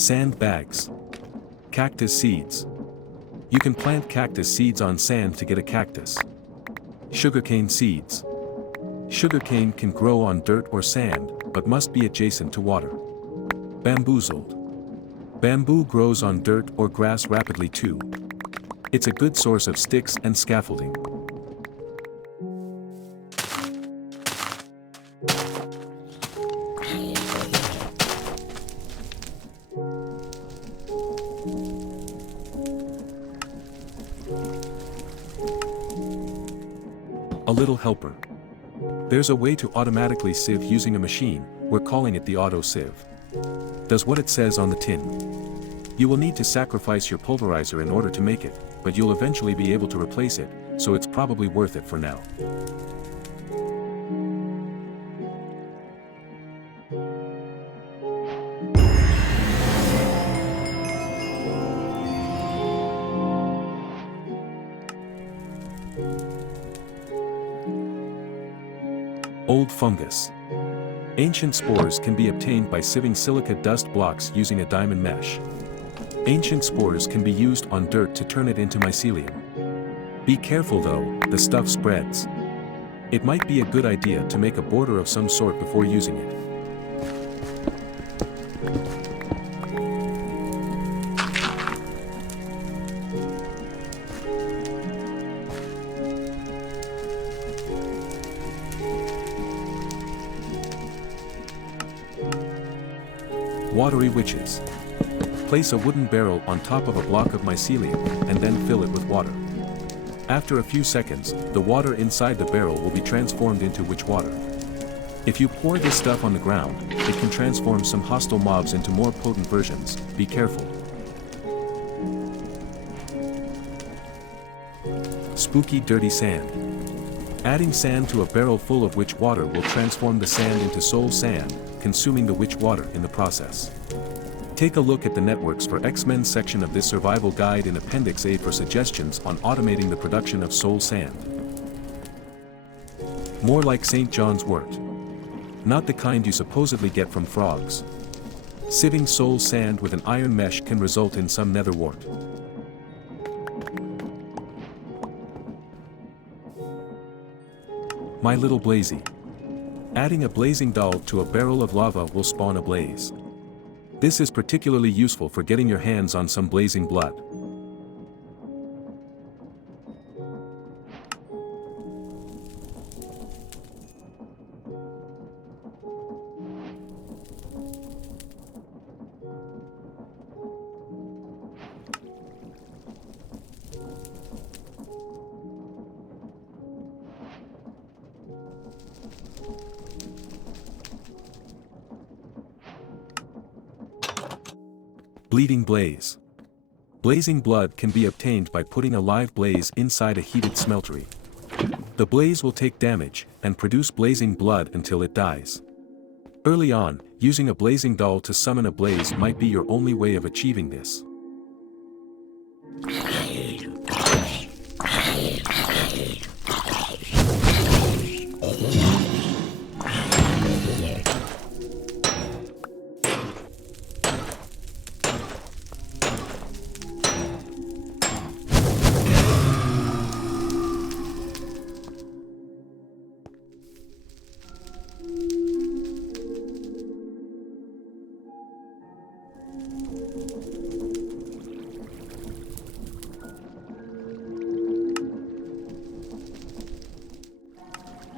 Sand bags. Cactus seeds. You can plant cactus seeds on sand to get a cactus. Sugarcane seeds. Sugarcane can grow on dirt or sand, but must be adjacent to water. Bamboozled. Bamboo grows on dirt or grass rapidly too. It's a good source of sticks and scaffolding. A little helper. There's a way to automatically sieve using a machine, we're calling it the auto sieve. Does what it says on the tin. You will need to sacrifice your pulverizer in order to make it, but you'll eventually be able to replace it, so it's probably worth it for now. Old fungus. Ancient spores can be obtained by sieving silica dust blocks using a diamond mesh. Ancient spores can be used on dirt to turn it into mycelium. Be careful though, the stuff spreads. It might be a good idea to make a border of some sort before using it. Watery witches. Place a wooden barrel on top of a block of mycelium, and then fill it with water. After a few seconds, the water inside the barrel will be transformed into witchwater. If you pour this stuff on the ground, it can transform some hostile mobs into more potent versions, be careful. Spooky dirty sand. Adding sand to a barrel full of witchwater will transform the sand into soul sand, consuming the witchwater in the process. Take a look at the networks for X-Men section of this survival guide in Appendix A for suggestions on automating the production of soul sand. More like St. John's wort. Not the kind you supposedly get from frogs. Sieving soul sand with an iron mesh can result in some nether wart. My little blazy. Adding a blazing doll to a barrel of lava will spawn a blaze. This is particularly useful for getting your hands on some blazing blood. Bleeding blaze. Blazing blood can be obtained by putting a live blaze inside a heated smeltery. The blaze will take damage and produce blazing blood until it dies. Early on, using a blazing doll to summon a blaze might be your only way of achieving this.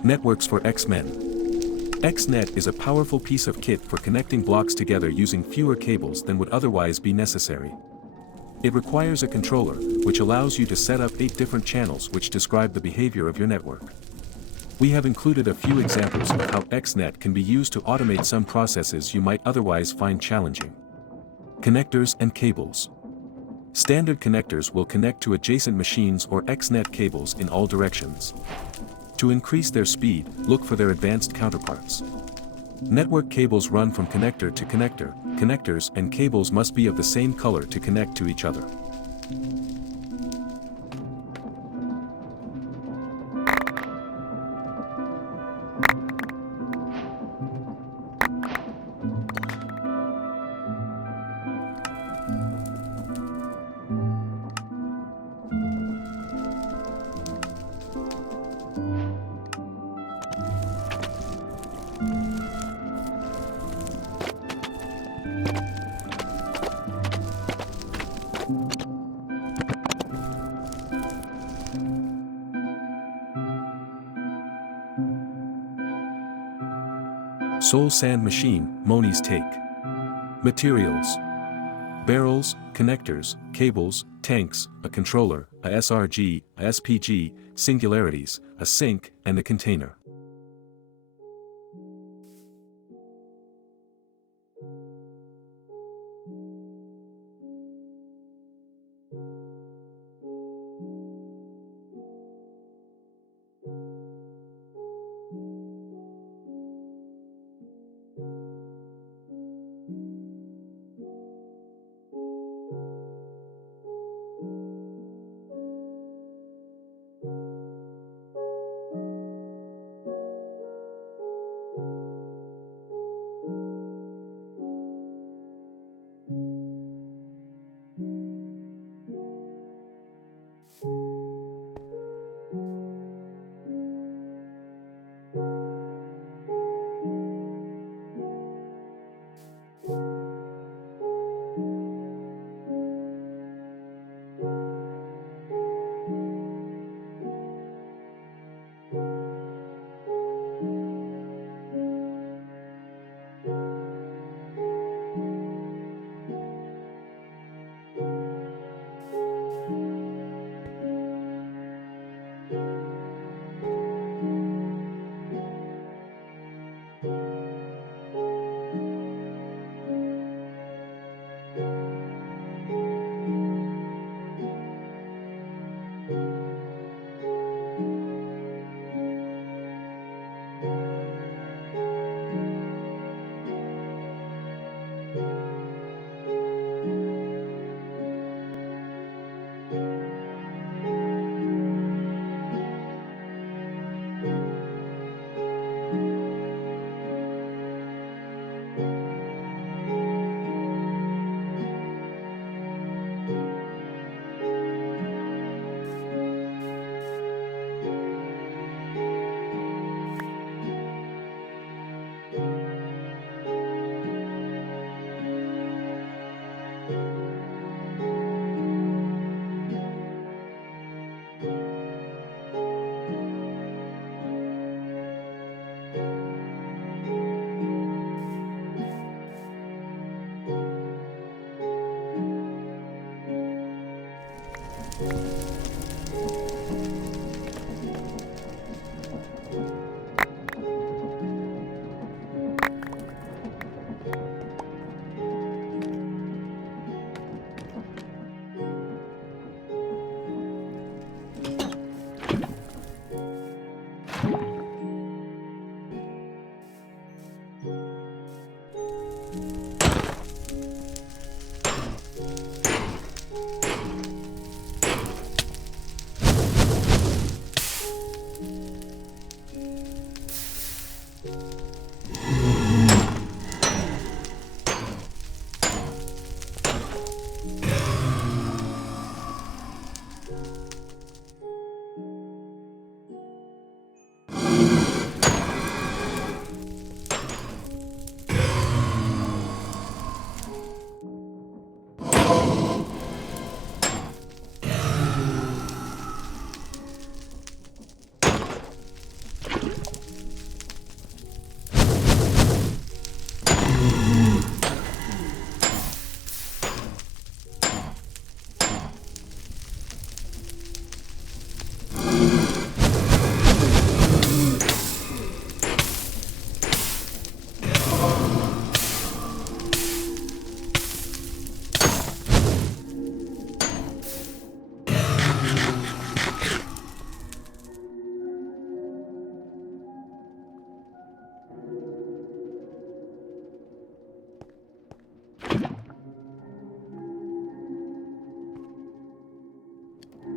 Networks for X-Men. XNet is a powerful piece of kit for connecting blocks together using fewer cables than would otherwise be necessary. It requires a controller, which allows you to set up 8 different channels which describe the behavior of your network. We have included a few examples of how XNet can be used to automate some processes you might otherwise find challenging. Connectors and cables. Standard connectors will connect to adjacent machines or XNet cables in all directions. To increase their speed, look for their advanced counterparts. Network cables run from connector to connector. Connectors and cables must be of the same color to connect to each other. Soul Sand Machine, Moni's take. Materials. Barrels, connectors, cables, tanks, a controller, a SRG, a SPG, singularities, a sink, and a container.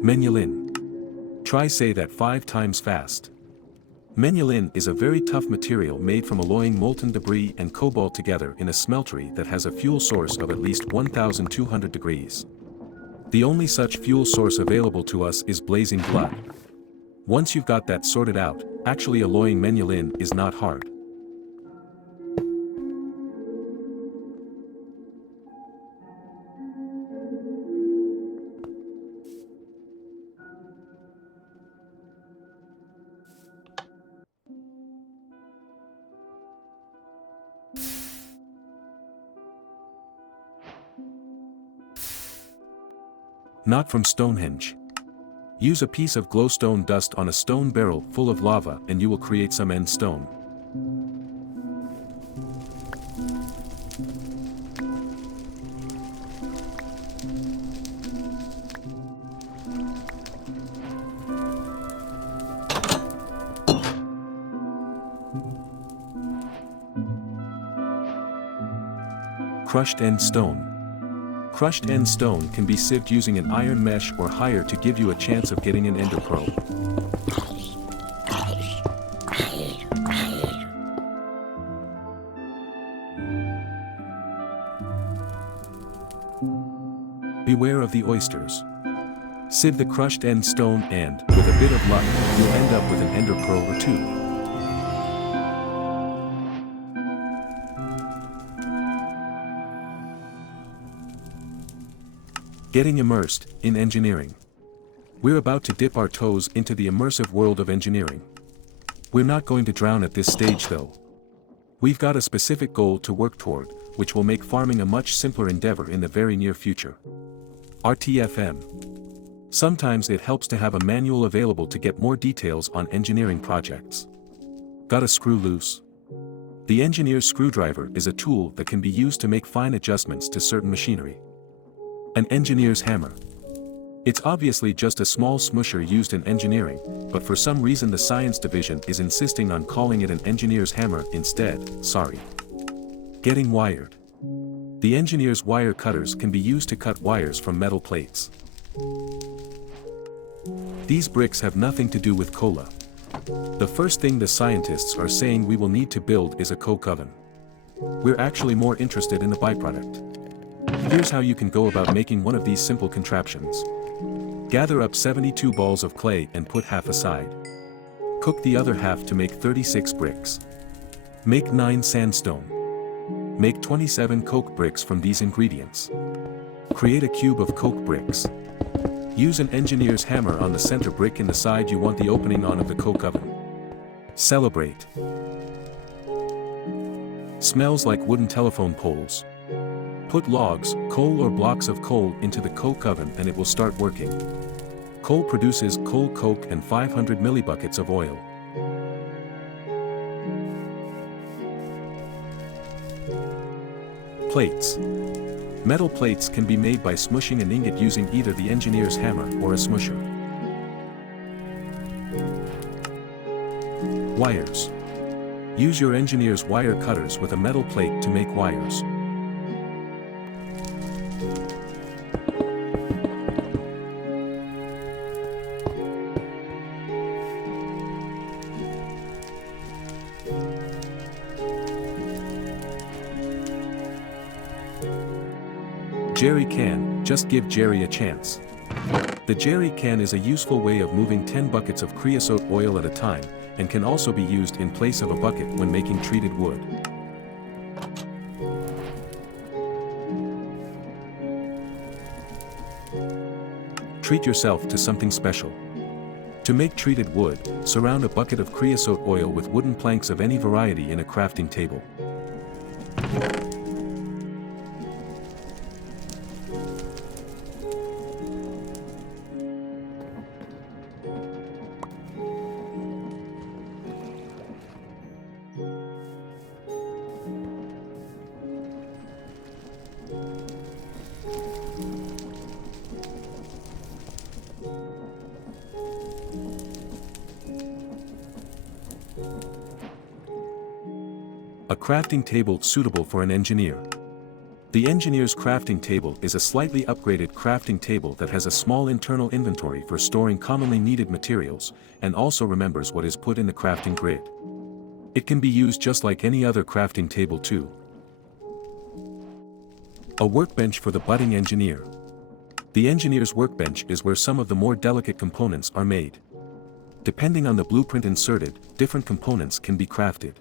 Menulin. Try say that 5 times fast. Menulin is a very tough material made from alloying molten debris and cobalt together in a smeltery that has a fuel source of at least 1200 degrees. The only such fuel source available to us is blazing blood. Once you've got that sorted out, actually alloying Menulin is not hard. Not from Stonehenge. Use a piece of glowstone dust on a stone barrel full of lava and you will create some end stone. Crushed end stone. Crushed end stone can be sieved using an iron mesh or higher to give you a chance of getting an ender pearl. Beware of the oysters. Sieve the crushed end stone and, with a bit of luck, you'll end up with an ender pearl or two. Getting immersed in engineering. We're about to dip our toes into the immersive world of engineering. We're not going to drown at this stage though. We've got a specific goal to work toward, which will make farming a much simpler endeavor in the very near future. RTFM. Sometimes it helps to have a manual available to get more details on engineering projects. Got a screw loose? The engineer's screwdriver is a tool that can be used to make fine adjustments to certain machinery. An engineer's hammer. It's obviously just a small smusher used in engineering, but for some reason the science division is insisting on calling it an engineer's hammer instead. Sorry. Getting wired. The engineer's wire cutters can be used to cut wires from metal plates. These bricks have nothing to do with cola. The first thing the scientists are saying we will need to build is a coke oven. We're actually more interested in the byproduct. Here's how you can go about making one of these simple contraptions. Gather up 72 balls of clay and put half aside. Cook the other half to make 36 bricks. Make 9 sandstone. Make 27 coke bricks from these ingredients. Create a cube of coke bricks. Use an engineer's hammer on the center brick in the side you want the opening on of the coke oven. Celebrate. Smells like wooden telephone poles. Put logs, coal or blocks of coal into the coke oven and it will start working. Coal produces coal coke and 500 millibuckets of oil. Plates. Metal plates can be made by smushing an ingot using either the engineer's hammer or a smusher. Wires. Use your engineer's wire cutters with a metal plate to make wires. Jerry can, just give Jerry a chance. The jerry can is a useful way of moving 10 buckets of creosote oil at a time, and can also be used in place of a bucket when making treated wood. Treat yourself to something special. To make treated wood, surround a bucket of creosote oil with wooden planks of any variety in a crafting table. A crafting table suitable for an engineer. The engineer's crafting table is a slightly upgraded crafting table that has a small internal inventory for storing commonly needed materials, and also remembers what is put in the crafting grid. It can be used just like any other crafting table too. A workbench for the budding engineer. The engineer's workbench is where some of the more delicate components are made. Depending on the blueprint inserted, different components can be crafted.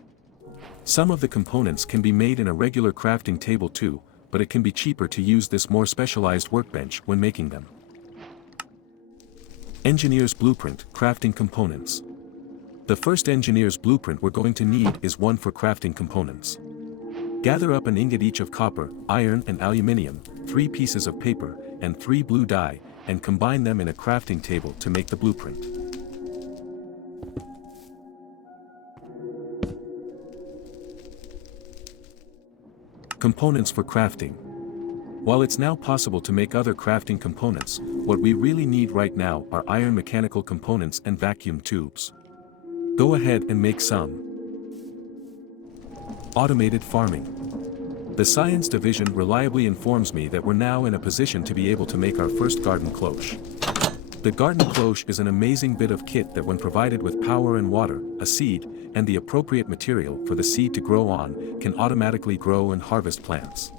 Some of the components can be made in a regular crafting table too, but it can be cheaper to use this more specialized workbench when making them. Engineer's blueprint, crafting components. The first engineer's blueprint we're going to need is one for crafting components. Gather up an ingot each of copper, iron and aluminium, 3 pieces of paper, and 3 blue dye, and combine them in a crafting table to make the blueprint. Components for crafting. While it's now possible to make other crafting components, what we really need right now are iron mechanical components and vacuum tubes. Go ahead and make some. Automated farming. The science division reliably informs me that we're now in a position to be able to make our first Garden Cloche. The Garden Cloche is an amazing bit of kit that when provided with power and water, a seed, and the appropriate material for the seed to grow on, can automatically grow and harvest plants.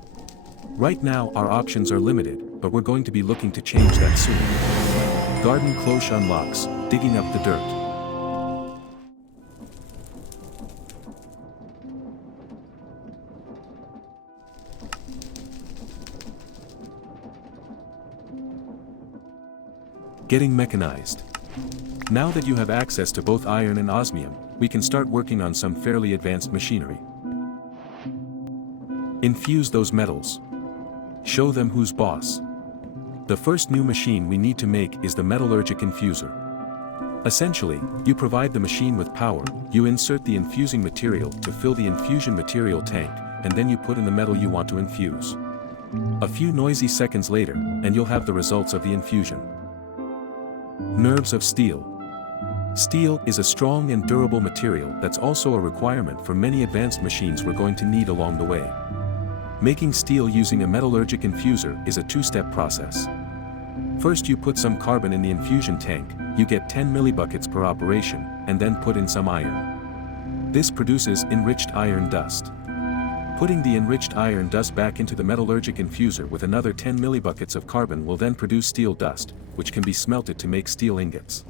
Right now our options are limited, but we're going to be looking to change that soon. Garden Cloche unlocks, digging up the dirt. Getting mechanized. Now that you have access to both iron and osmium, we can start working on some fairly advanced machinery. Infuse those metals. Show them who's boss. The first new machine we need to make is the metallurgic infuser. Essentially, you provide the machine with power, you insert the infusing material to fill the infusion material tank, and then you put in the metal you want to infuse. A few noisy seconds later, and you'll have the results of the infusion. Nerves of steel. Steel is a strong and durable material that's also a requirement for many advanced machines we're going to need along the way. Making steel using a metallurgic infuser is a two-step process. First you put some carbon in the infusion tank, you get 10 millibuckets per operation, and then put in some iron. This produces enriched iron dust. Putting the enriched iron dust back into the metallurgic infuser with another 10 millibuckets of carbon will then produce steel dust, which can be smelted to make steel ingots.